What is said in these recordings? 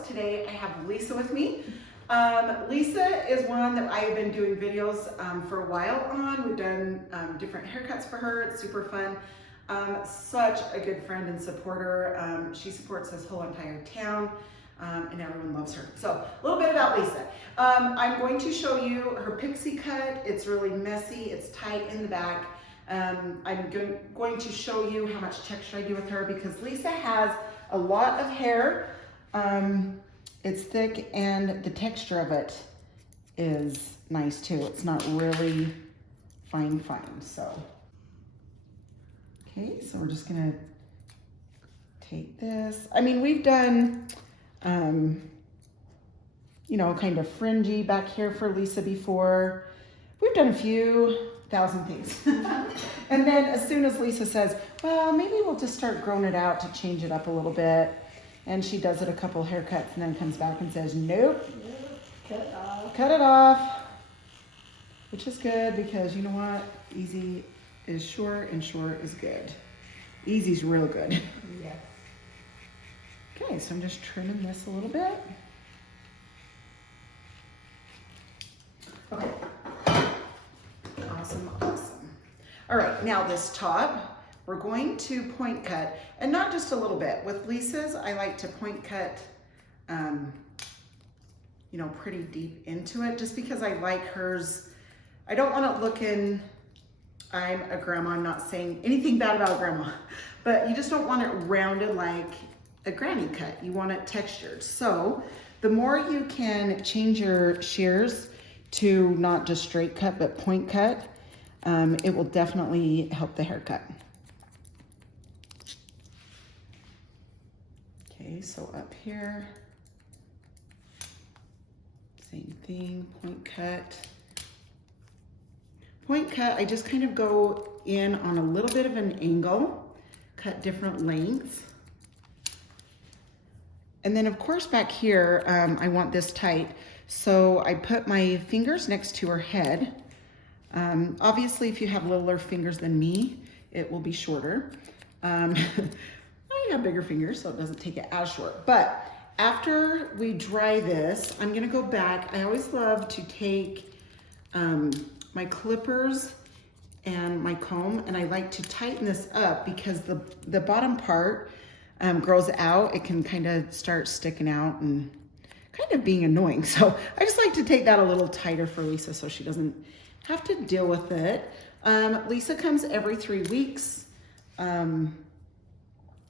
Hairstyles. Today I have Lisa with me. Lisa is one that I have been doing videos for a while on. We've done different haircuts for her. It's super fun. Such a good friend and supporter. She supports this whole entire town and everyone loves her. So a little bit about Lisa. I'm going to show you her pixie cut. It's really messy. It's tight in the back. I'm going to show you how much texture I do with her because Lisa has a lot of hair. It's thick and the texture of it is nice too. It's not really fine, so. Okay, so we're just gonna take this. I mean, we've done, you know, kind of fringy back here for Lisa before. We've done a few thousand things. And then as soon as Lisa says, well, maybe we'll just start growing it out to change it up a little bit. And she does it a couple haircuts and then comes back and says, nope, cut it off, which is good because you know what? Easy is short and short is good. Easy's real good. Yeah. Okay, so I'm just trimming this a little bit. Okay. Awesome. All right, now this top, we're going to point cut, and not just a little bit. With Lisa's, I like to point cut, you know, pretty deep into it, just because I like hers. I don't want it looking, I'm a grandma, I'm not saying anything bad about grandma, but you just don't want it rounded like a granny cut. You want it textured. So the more you can change your shears to not just straight cut, but point cut, it will definitely help the haircut. Okay, so up here, same thing, point cut. Point cut, I just kind of go in on a little bit of an angle, cut different lengths. And then of course back here, I want this tight. So I put my fingers next to her head. Obviously, if you have littler fingers than me, it will be shorter. I have bigger fingers, so it doesn't take it as short. But after we dry this, I'm gonna go back. I always love to take my clippers and my comb, and I like to tighten this up because the bottom part grows out. It can kind of start sticking out and kind of being annoying. So I just like to take that a little tighter for Lisa so she doesn't have to deal with it. Lisa comes every 3 weeks.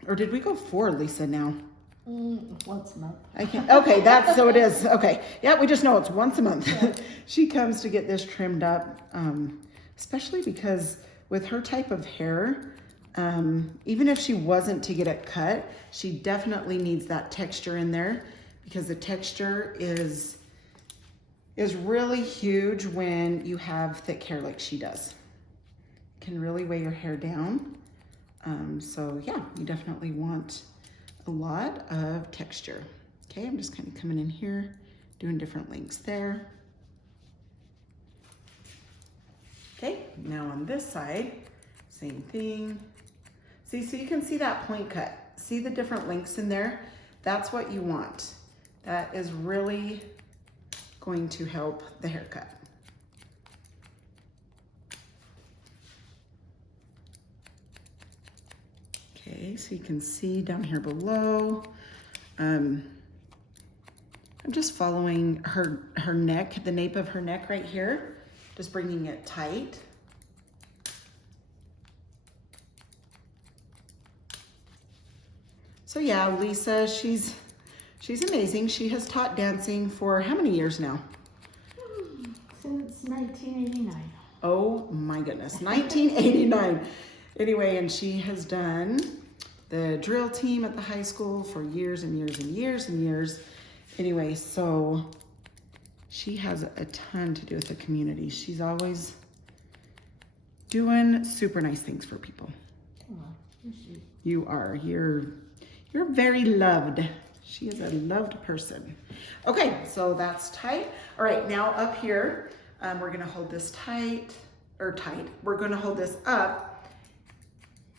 Or did we go 4, Lisa, now? Once a month. I can't, okay, that's, so it is, okay. Yeah, we just know it's once a month. Yeah. She comes to get this trimmed up, especially because with her type of hair, even if she wasn't to get it cut, she definitely needs that texture in there because the texture is really huge when you have thick hair like she does. It can really weigh your hair down. So yeah, you definitely want a lot of texture. Okay, I'm just kind of coming in here, doing different lengths there. Okay, now on this side, same thing. See, so you can see that point cut. See the different lengths in there? That's what you want. That is really going to help the haircut. Okay, so you can see down here below, I'm just following her neck, the nape of her neck right here, just bringing it tight. So yeah, Lisa, she's amazing. She has taught dancing for how many years now? Since 1989. Oh my goodness, 1989. Anyway, and she has done the drill team at the high school for years and years and years and years. Anyway, so she has a ton to do with the community. She's always doing super nice things for people. Oh, is she? You are. You're very loved. She is a loved person. Okay, so that's tight. All right, now up here, we're gonna hold this tight. We're gonna hold this up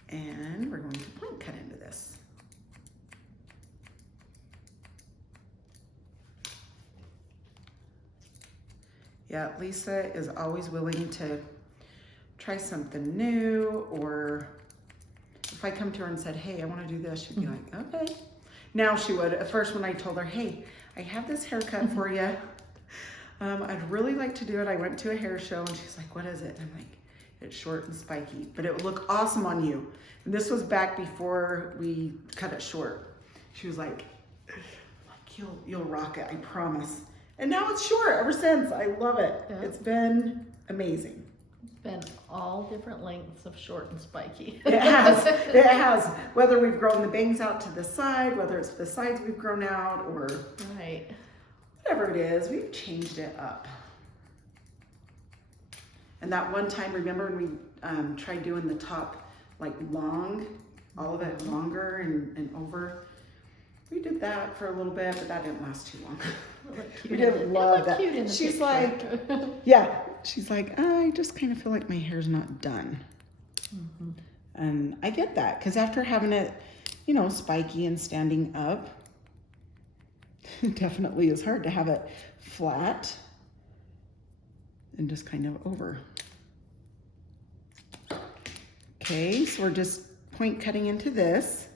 and we're going to point cut into this. Yeah, Lisa is always willing to try something new, or if I come to her and said, hey, I want to do this, she'd be like, okay. Now she would. At first when I told her, hey, I have this haircut for you. I'd really like to do it. I went to a hair show and she's like, what is it? And I'm like, it's short and spiky, but it would look awesome on you. And this was back before we cut it short. She was like you'll rock it, I promise. And now it's short ever since. I love it. Yeah. It's been amazing. It's been all different lengths of short and spiky. It has. It has. Whether we've grown the bangs out to the side, whether it's the sides we've grown out, or right. Whatever it is, we've changed it up. And that one time, remember when we tried doing the top like long, all of it longer and over? We did that for a little bit, but that didn't last too long. We didn't love that. She's like, yeah, she's like, I just kind of feel like my hair's not done. Mm-hmm. And I get that, because after having it, you know, spiky and standing up, it definitely is hard to have it flat and just kind of over. Okay, so we're just point cutting into this.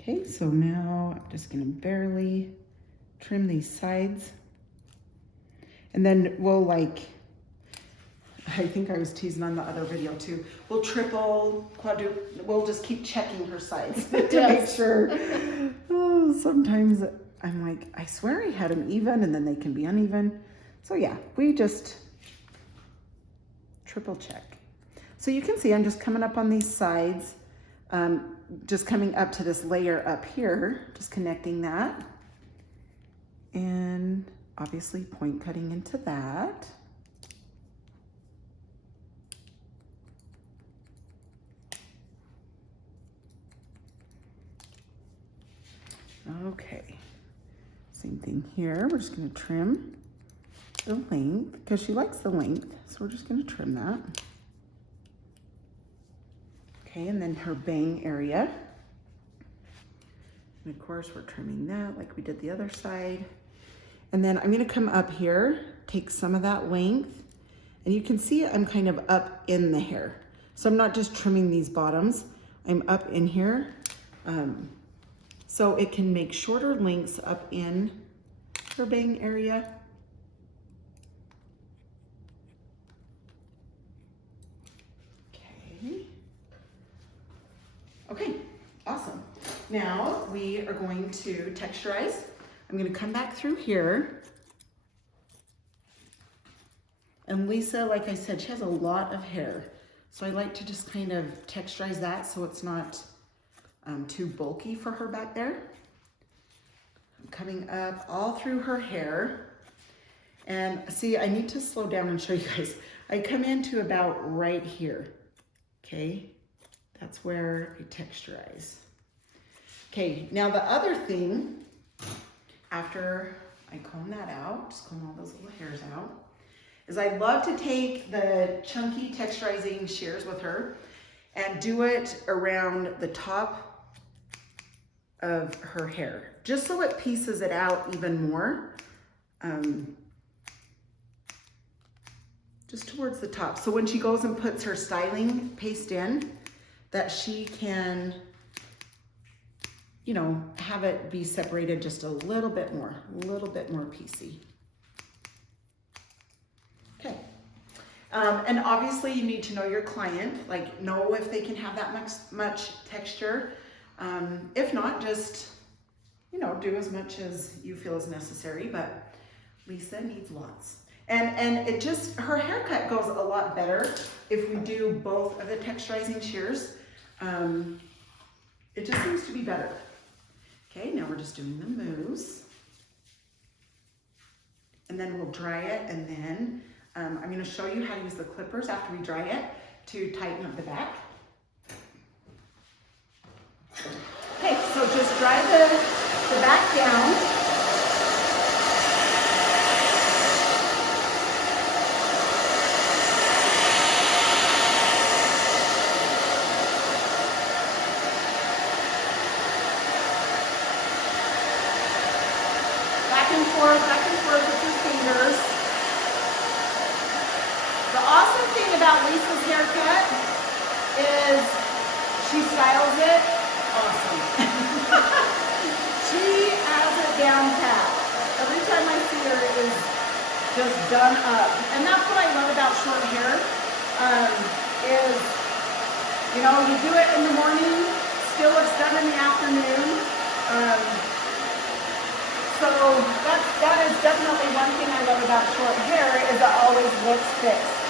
Okay, so now I'm just gonna barely trim these sides. And then we'll like, I think I was teasing on the other video too. We'll triple, quadruple, we'll just keep checking her sides to make sure. Oh, sometimes I'm like, I swear I had them even, and then they can be uneven. So yeah, we just triple check. So you can see I'm just coming up on these sides, just coming up to this layer up here, just connecting that. And obviously point cutting into that. Okay, same thing here. We're just gonna trim the length because she likes the length. So we're just gonna trim that. Okay, and then her bang area. And of course we're trimming that like we did the other side. And then I'm gonna come up here, take some of that length, and you can see I'm kind of up in the hair. So I'm not just trimming these bottoms, I'm up in here. So it can make shorter lengths up in her bang area. Okay. Okay, awesome. Now we are going to texturize. I'm gonna come back through here. And Lisa, like I said, she has a lot of hair. So I like to just kind of texturize that so it's not too bulky for her back there. I'm coming up all through her hair. And see, I need to slow down and show you guys. I come into about right here, okay? That's where I texturize. Okay, now the other thing, after I comb that out, just comb all those little hairs out, is I love to take the chunky texturizing shears with her and do it around the top of her hair, just so it pieces it out even more, just towards the top. So when she goes and puts her styling paste in, that she can, you know, have it be separated just a little bit more piecey. Okay. And obviously you need to know your client, like know if they can have that much texture. If not, just, you know, do as much as you feel is necessary, but Lisa needs lots. And it just, her haircut goes a lot better if we do both of the texturizing shears. It just seems to be better. Okay, now we're just doing the mousse. And then we'll dry it, and then I'm gonna show you how to use the clippers after we dry it to tighten up the back. Okay, so just dry the back down. Back and forth with your fingers. about Lisa's haircut is she styles it awesome. She has it down pat. Every time I see her, it is just done up. And that's what I love about short hair, is, you know, you do it in the morning, still looks done in the afternoon. So that is definitely one thing I love about short hair, is it always looks fixed.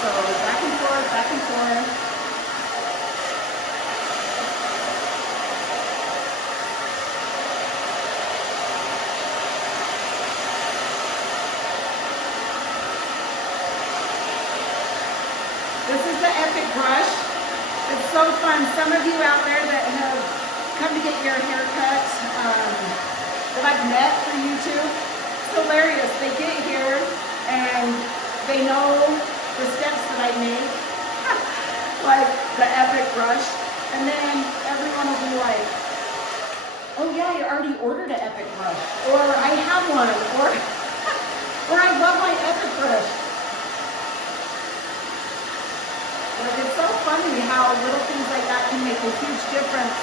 So back and forth, back and forth. This is the Epic brush. It's so fun. Some of you out there that have come to get your hair cut, that I've met through YouTube, it's hilarious. They get here and they know the steps that I make, like the Epic brush, and then everyone will be like, oh yeah, you already ordered an Epic brush, or I have one, or I love my Epic brush. Like, it's so funny how little things like that can make a huge difference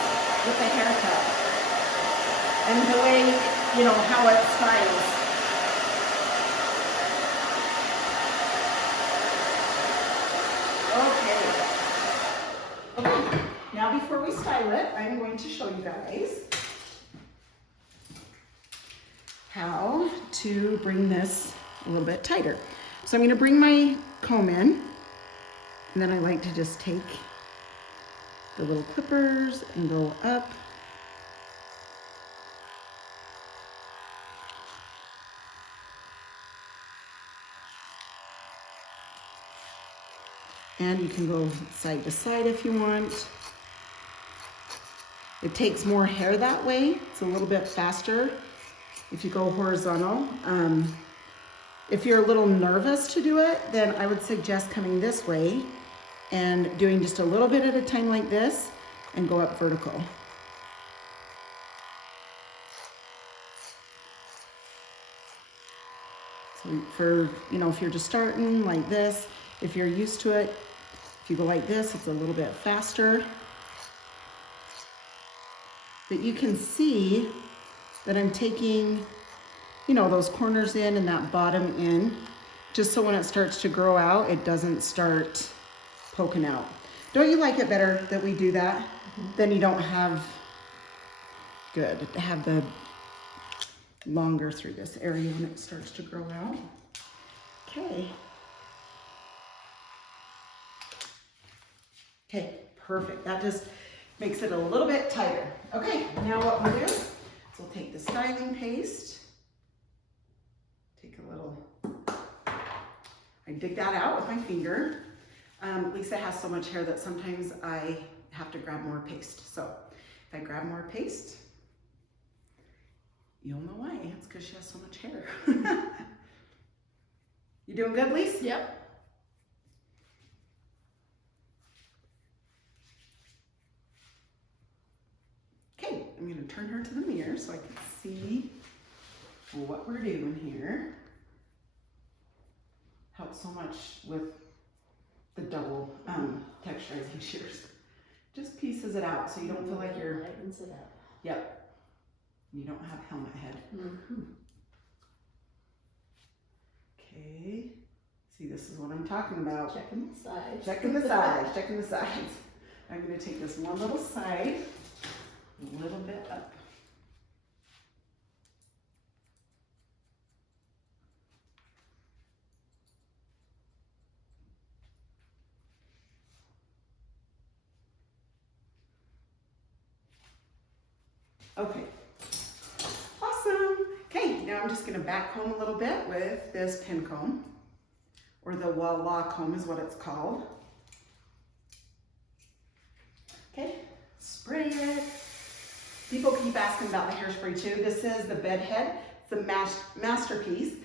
with a haircut, and the way, you know, how it styles. Okay, now before we style it, I'm going to show you guys how to bring this a little bit tighter. So I'm going to bring my comb in, and then I like to just take the little clippers and go up. And you can go side to side if you want. It takes more hair that way. It's a little bit faster if you go horizontal. If you're a little nervous to do it, then I would suggest coming this way and doing just a little bit at a time like this and go up vertical. So for, you know, if you're just starting like this, if you're used to it, if you go like this, it's a little bit faster. But you can see that I'm taking, you know, those corners in and that bottom in, just so when it starts to grow out, it doesn't start poking out. Don't you like it better that we do that? Mm-hmm. Then you don't have, good, to have the longer through this area when it starts to grow out. Okay. Okay, perfect. That just makes it a little bit tighter. Okay, now what we'll do is we'll take the styling paste, take a little, I dig that out with my finger. Lisa has so much hair that sometimes I have to grab more paste. So if I grab more paste, you'll know why. It's because she has so much hair. You doing good, Lisa? Yep. Okay, I'm going to turn her to the mirror so I can see what we're doing here. Helps so much with the double texturizing shears. Just pieces it out so you don't feel like you're... Lightens it up. Yep. You don't have helmet head. Mm-hmm. Okay. See, this is what I'm talking about. Checking the sides. Checking the sides. Checking the sides. I'm going to take this one little side, a little bit up. Okay, awesome. Okay, now I'm just gonna back comb a little bit with this pin comb, or the Walla comb is what it's called. Okay, spray it. People keep asking about the hairspray too. This is the bed head. It's the masterpiece.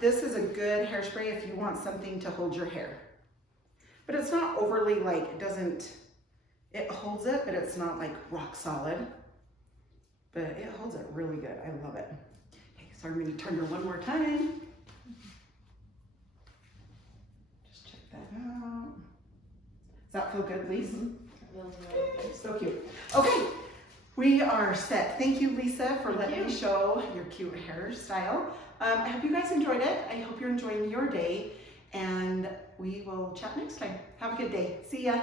This is a good hairspray if you want something to hold your hair. But it's not overly, like, it doesn't It holds it, but it's not like rock solid. But it holds it really good. I love it. Okay, so I'm going to turn her one more time. Just check that out. Does that feel good, Lisa? So cute. Okay, we are set. Thank you, Lisa, for letting me show your cute hairstyle. I hope you guys enjoyed it. I hope you're enjoying your day, and we will chat next time. Have a good day. See ya.